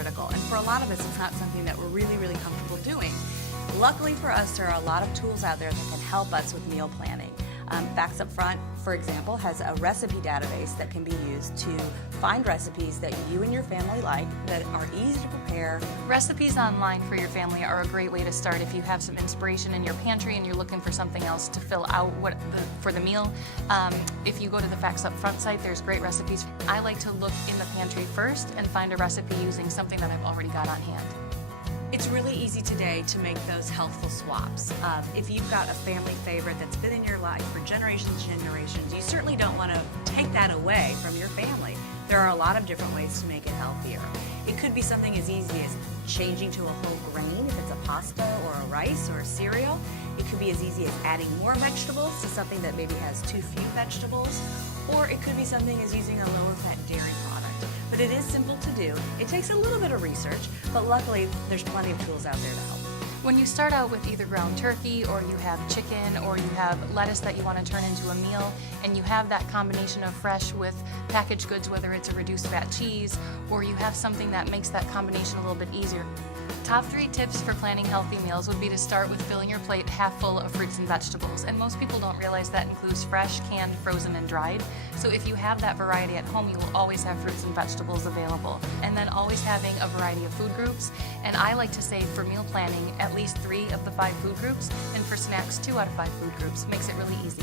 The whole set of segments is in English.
critical. And for a lot of us, it's not something that we're really comfortable doing. Luckily for us, there are a lot of tools out there that can help us with meal planning. Facts Up Front, for example, has a recipe database that can be used to find recipes that you and your family like, that are easy to prepare. Recipes online for your family are a great way to start if you have some inspiration in your pantry and you're looking for something else to fill out for the meal. If you go to the Facts Up Front site, there's great recipes. I like to look in the pantry first and find a recipe using something that I've already got on hand. It's really easy today to make those healthful swaps. If you've got a family favorite that's been in your life for generations and generations, you certainly don't want to take that away from your family. There are a lot of different ways to make it healthier. It could be something as easy as changing to a whole grain if it's a pasta or a rice or a cereal. It could be as easy as adding more vegetables to something that maybe has too few vegetables. Or it could be something as using a lower fat dairy product. But it is simple to do. It takes a little bit of research, but luckily there's plenty of tools out there to help. When you start out with either ground turkey or you have chicken or you have lettuce that you want to turn into a meal and you have that combination of fresh with packaged goods, whether it's a reduced fat cheese or you have something that makes that combination a little bit easier. Top 3 tips for planning healthy meals would be to start with filling your plate half full of fruits and vegetables. And most people don't realize that includes fresh, canned, frozen, and dried. So if you have that variety at home, you will always have fruits and vegetables available. And then always having a variety of food groups. And I like to say for meal planning, at least 3 of the 5 food groups, and for snacks, 2 out of 5 food groups. Makes it really easy.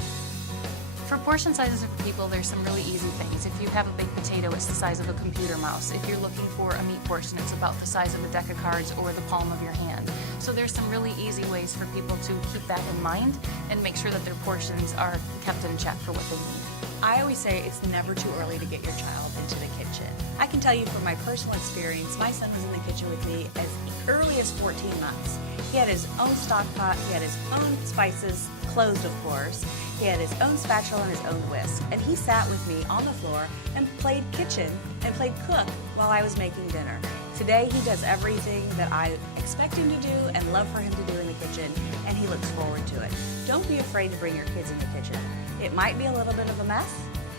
For portion sizes for people, there's some really easy things. If you have a baked potato, it's the size of a computer mouse. If you're looking for a meat portion, it's about the size of a deck of cards or the palm of your hand. So there's some really easy ways for people to keep that in mind and make sure that their portions are kept in check for what they need. I always say it's never too early to get your child into the kitchen. I can tell you from my personal experience, my son was in the kitchen with me as early as 14 months. He had his own stock pot, he had his own spices, closed of course. He had his own spatula and his own whisk, and he sat with me on the floor and played kitchen and played cook while I was making dinner. Today he does everything that I expect him to do and love for him to do in the kitchen, and he looks forward to it. Don't be afraid to bring your kids in the kitchen. It might be a little bit of a mess,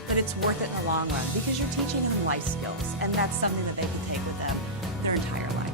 but it's worth it in the long run because you're teaching them life skills, and that's something that they can take with them their entire life.